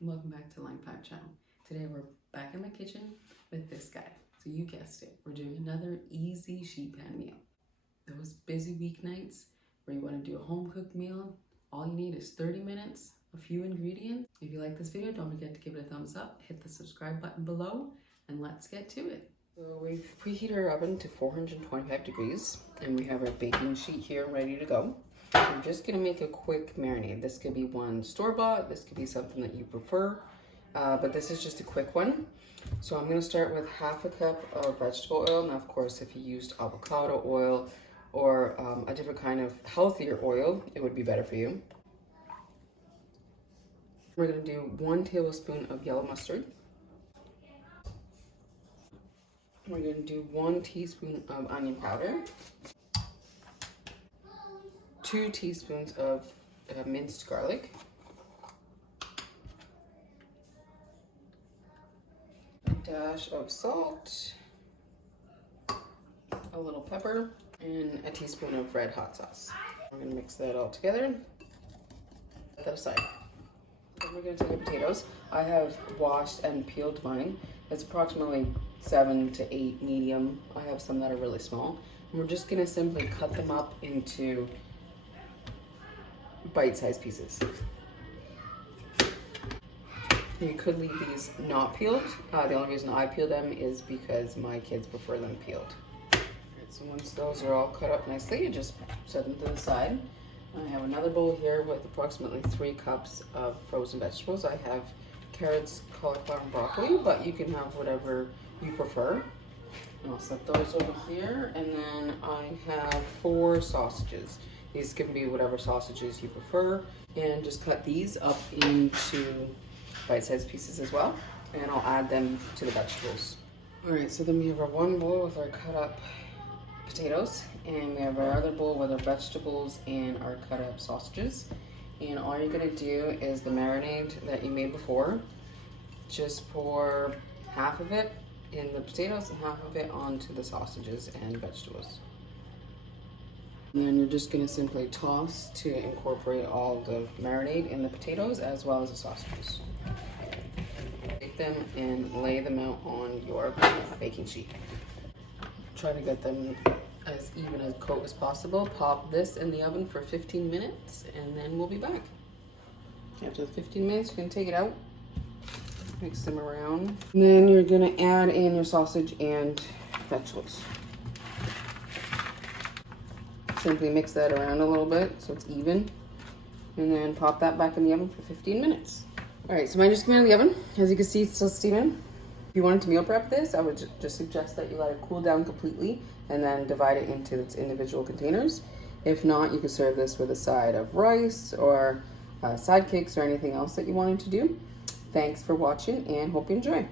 Welcome back to Line 5 channel. Today we're back in my kitchen with this guy. So you guessed it, we're doing another easy sheet pan meal. Those busy weeknights where you want to do a home cooked meal, all you need is 30 minutes, a few ingredients. If you like this video, don't forget to give it a thumbs up, hit the subscribe button below, and let's get to it. So we've preheated our oven to 425 degrees and we have our baking sheet here ready to go. I'm just gonna make a quick marinade. This could be one store-bought, this could be something that you prefer, but this is just a quick one. So I'm gonna start with half a cup of vegetable oil. Now, of course, if you used avocado oil or a different kind of healthier oil, it would be better for you. We're gonna do 1 tablespoon of yellow mustard. We're gonna do 1 teaspoon of onion powder. 2 teaspoons of minced garlic, a dash of salt, a little pepper, and a teaspoon of red hot sauce. We're gonna mix that all together, set that aside. Then we're gonna take the potatoes. I have washed and peeled mine. It's approximately 7 to 8 medium. I have some that are really small. And we're just gonna simply cut them up into bite-sized pieces. You could leave these not peeled. The only reason I peel them is because my kids prefer them peeled. Right, so once those are all cut up nicely, you just set them to the side. I have another bowl here with approximately 3 cups of frozen vegetables. I have carrots, cauliflower, and broccoli, but you can have whatever you prefer. And I'll set those over here, and then I have 4 sausages. These can be whatever sausages you prefer, and just cut these up into bite-sized pieces as well, and I'll add them to the vegetables. All right, so then we have our one bowl with our cut up potatoes, and we have our other bowl with our vegetables and our cut up sausages. And all you're gonna do is the marinade that you made before. Just pour half of it in the potatoes and half of it onto the sausages and vegetables. And then you're just gonna simply toss to incorporate all the marinade in the potatoes as well as the sausages. Take them and lay them out on your baking sheet. Try to get them as even a coat as possible. Pop this in the oven for 15 minutes and then we'll be back. After the 15 minutes, you're gonna take it out, mix them around. And then you're gonna add in your sausage and vegetables. Simply mix that around a little bit so it's even, and then pop that back in the oven for 15 minutes. All right, so mine just came out of the oven. As you can see, it's still steaming. If you wanted to meal prep this, I would just suggest that you let it cool down completely and then divide it into its individual containers. If not, you could serve this with a side of rice or sidekicks or anything else that you wanted to do. Thanks for watching and hope you enjoy.